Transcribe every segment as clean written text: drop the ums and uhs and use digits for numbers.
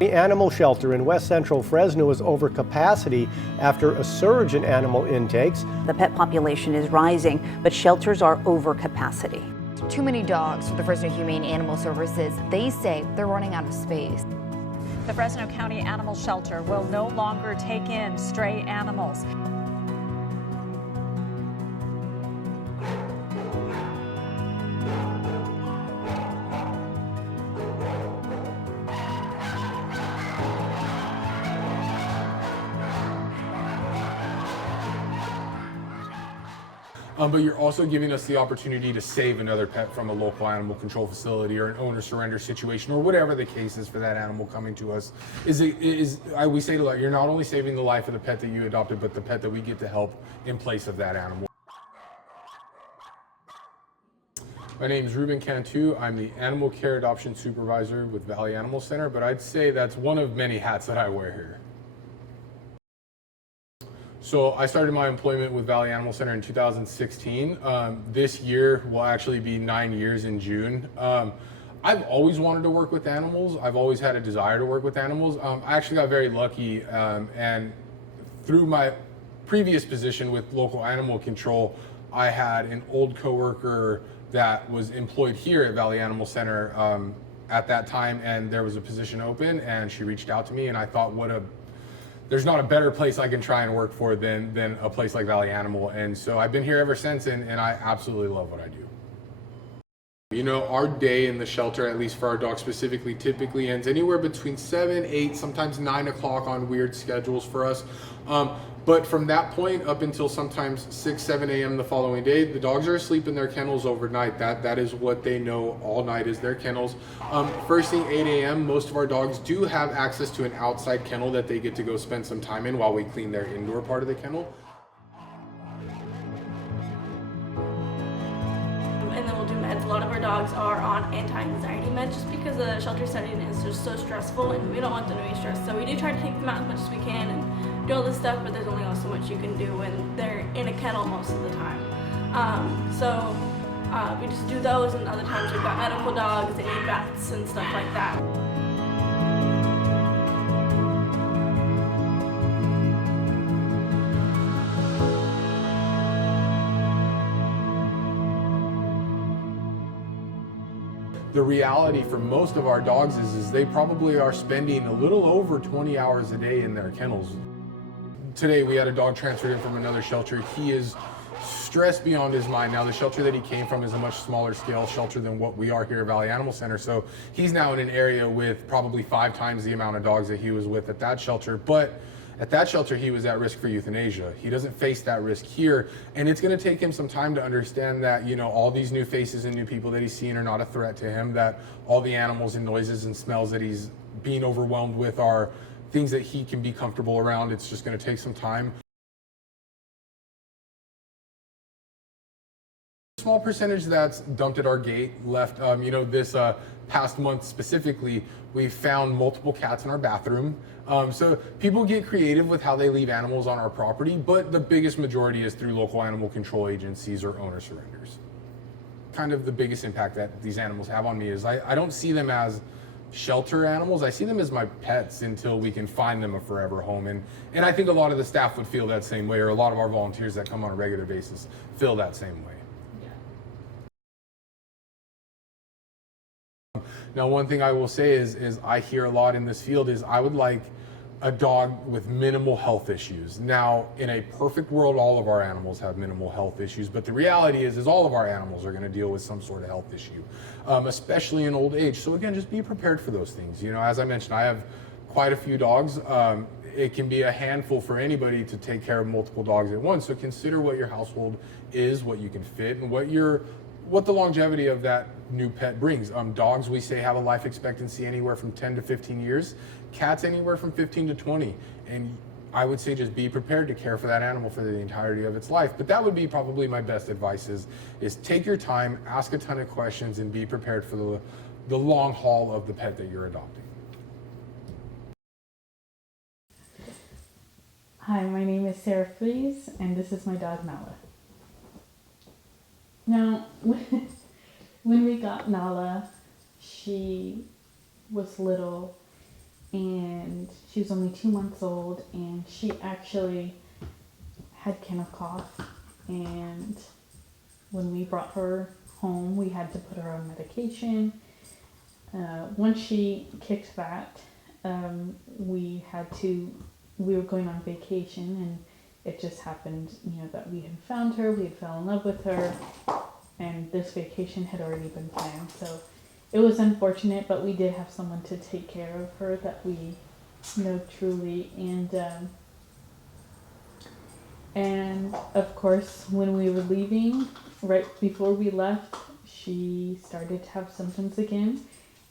The animal shelter in West Central Fresno is over capacity after a surge in animal intakes. The pet population is rising, but shelters are over capacity. Too many dogs for the Fresno Humane Animal Services. They say they're running out of space. The Fresno County Animal Shelter will no longer take in stray animals. But you're also giving us the opportunity to save another pet from a local animal control facility or an owner surrender situation or whatever the case is for that animal coming to us. We say to you're not only saving the life of the pet that you adopted, but the pet that we get to help in place of that animal. My name is Ruben Cantu. I'm the Animal Care Adoption Supervisor with Valley Animal Center, but I'd say that's one of many hats that I wear here. So I started my employment with Valley Animal Center in 2016. This year will actually be 9 years in June. I've always wanted to work with animals. I've always had a desire to work with animals. I actually got very lucky, and through my previous position with local animal control, I had an old coworker that was employed here at Valley Animal Center at that time, and there was a position open, and she reached out to me, and I thought, there's not a better place I can try and work for than a place like Valley Animal. And so I've been here ever since, and I absolutely love what I do. You know, our day in the shelter, at least for our dogs specifically, typically ends anywhere between 7, 8, sometimes 9 o'clock on weird schedules for us. But from that point up until sometimes 6, 7 a.m. the following day, the dogs are asleep in their kennels overnight. That is what they know all night is their kennels. First thing 8 a.m., most of our dogs do have access to an outside kennel that they get to go spend some time in while we clean their indoor part of the kennel. And then we'll do meds. A lot of our dogs are on anti-anxiety meds just because the shelter setting is just so stressful and we don't want them to be stressed. So we do try to take them out as much as we can and do all this stuff, but there's only so much you can do when they're in a kennel most of the time. We just do those, and other times we've got medical dogs that need baths and stuff like that. The reality for most of our dogs is they probably are spending a little over 20 hours a day in their kennels. Today we had a dog transferred in from another shelter. He is stressed beyond his mind. Now the shelter that he came from is a much smaller scale shelter than what we are here at Valley Animal Center. So he's now in an area with probably 5 times the amount of dogs that he was with at that shelter. But at that shelter, he was at risk for euthanasia. He doesn't face that risk here. And it's gonna take him some time to understand that, you know, all these new faces and new people that he's seeing are not a threat to him, that all the animals and noises and smells that he's being overwhelmed with are things that he can be comfortable around. It's just gonna take some time. Small percentage that's dumped at our gate left. This past month specifically, we found multiple cats in our bathroom. So people get creative with how they leave animals on our property, but the biggest majority is through local animal control agencies or owner surrenders. Kind of the biggest impact that these animals have on me is I don't see them as shelter animals. I see them as my pets until we can find them a forever home. And I think a lot of the staff would feel that same way, or a lot of our volunteers that come on a regular basis feel that same way. Now, one thing I will say is I hear a lot in this field is I would like a dog with minimal health issues. Now, in a perfect world, all of our animals have minimal health issues, but the reality is all of our animals are going to deal with some sort of health issue, especially in old age. So again, just be prepared for those things. You know, as I mentioned, I have quite a few dogs. It can be a handful for anybody to take care of multiple dogs at once. So consider what your household is, what you can fit, and what the longevity of that new pet brings. Dogs, we say, have a life expectancy anywhere from 10 to 15 years. Cats anywhere from 15 to 20. And I would say just be prepared to care for that animal for the entirety of its life. But that would be probably my best advice is take your time, ask a ton of questions, and be prepared for the long haul of the pet that you're adopting. Hi, my name is Sarah Fries, and this is my dog Nala. Now, when we got Nala, she was little, and she was only 2 months old, and she actually had kennel cough. And when we brought her home, we had to put her on medication. Once she kicked that, we were going on vacation, and it just happened, that we had found her, we had fell in love with her, and this vacation had already been planned. So it was unfortunate, but we did have someone to take care of her that we know truly. And of course, when we were leaving, right before we left, she started to have symptoms again,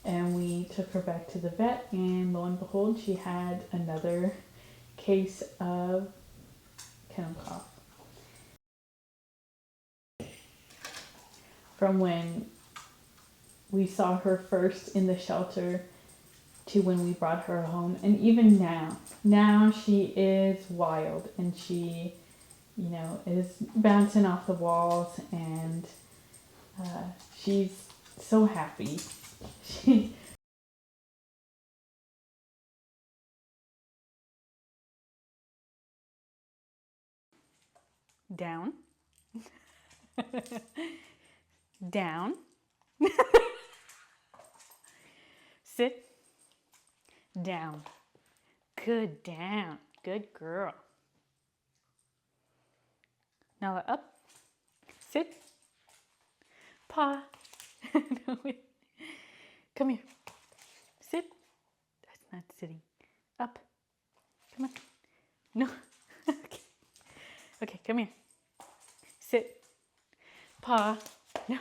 and we took her back to the vet, and lo and behold, she had another case of kennel cough. From when we saw her first in the shelter to when we brought her home, and even now she is wild, and she is bouncing off the walls, and she's so happy. Down. Down. Sit. Down. Good, down. Good girl. Now up. Sit. Paw. No, wait. Come here. Sit. That's not sitting. Up. Come on. No. Okay. Okay, come here. Sit. Paw. No.